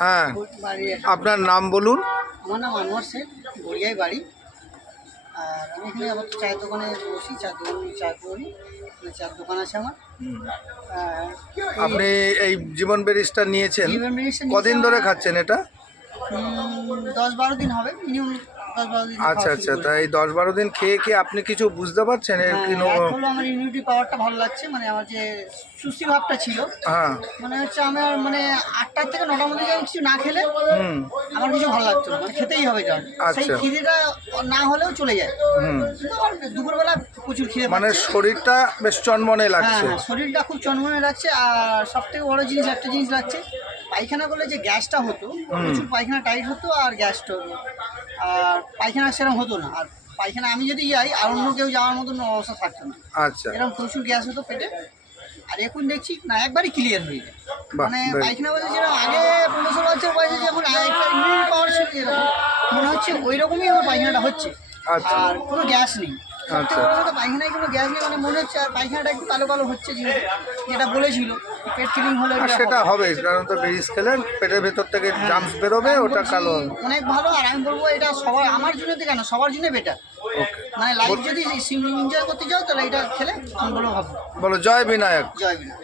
হ্যাঁ, বাড়ি আপনার নাম বলুন। আমার নাম আনোয়ার শেখ, গড়িয়ায় বাড়ি। আর আমি এখানে আবার চায়ের দোকানে বসি, চা করি, চার দোকান আছে আমার। আর আপনি এই জীবন ব্যারিজটা নিয়েছেন, জীবন মেডিসিন কদিন ধরে খাচ্ছেন এটা? 10-12 দিন হবে, মিনিমাম 10-12 দিন আচ্ছা আচ্ছা, তাই 10-12 দিন খেয়ে খেয়ে আপনি কিছু বুঝতে পারছেন এর কি হলো আমার ইমিউনিটি পাওয়ারটা ভালো লাগছে, মানে আমার যে সুস্থি ভাবটা ছিল, হ্যাঁ, মানে হচ্ছে আমার মানে 8টা থেকে 9টার মধ্যে আমি কিছু না খেলে আমার কিছু ভালো লাগতো না, মানে খেতেই হবে জল। সেই আচ্ছা। খিদেটা না হলেও চলে যায়, কিন্তু আমার দুপুরবেলা প্রচুর খিদে মানে পাচ্ছে। শরীরটা বেশ চনমনে হ্যাঁ লাগছে। হ্যাঁ, শরীরটা খুব চনমনে লাগছে। আর সব থেকে বড় জিনিস, একটা জিনিস লাগছে, পায়খানা করলে যে গ্যাসটা হতো, প্রচুর পায়খানা টাইট হতো আর গ্যাসটা হতো, আর পায়খানা সেরকম হতো না। আর পায়খানা আমি যদি যাই আর অন্য কেউ যাওয়ার মতন অবস্থা থাকতো না, আচ্ছা, এরকম প্রচুর গ্যাস হতো পেটে। আর এখন দেখছি না, একবারই ক্লিয়ার হয়ে যায়। বাহ, মানে বেশ। পায়খানা বলতে যেরকম আগে 15 বছর বয়সে যখন ইমিউনিটি পাওয়ার ছিল যেরকম, মনে হচ্ছে ওই রকমই আমার পায়খানাটা হচ্ছে। আচ্ছা। আর কোনো গ্যাস নেই, সবথেকে আচ্ছা। বড় কথা পায়খানায় কোনো গ্যাস নেই, মানে মনে হচ্ছে আর পায়খানাটা একটু কালো কালো হচ্ছে, যেটা বলেছিল পেট ক্লিন হলে আর এটা সেটা হবে। হবে, কারণ তো ব্যারিজ খেলে পেটের ভেতর থেকে হ্যাঁ, জামস বেরোবে, আমি ওটা বলছি কালো হবে। অনেক ভালো। আর আমি বলবো এটা সবার, আমার জন্য তো কেন, সবার জন্য বেটার। ওকে, মানে লাইফ যদি এনজয় করতে চাও তাহলে এটা খেলে আমি বলবো ভাবো। বলো জয় বিনায়ক। জয় বিনা।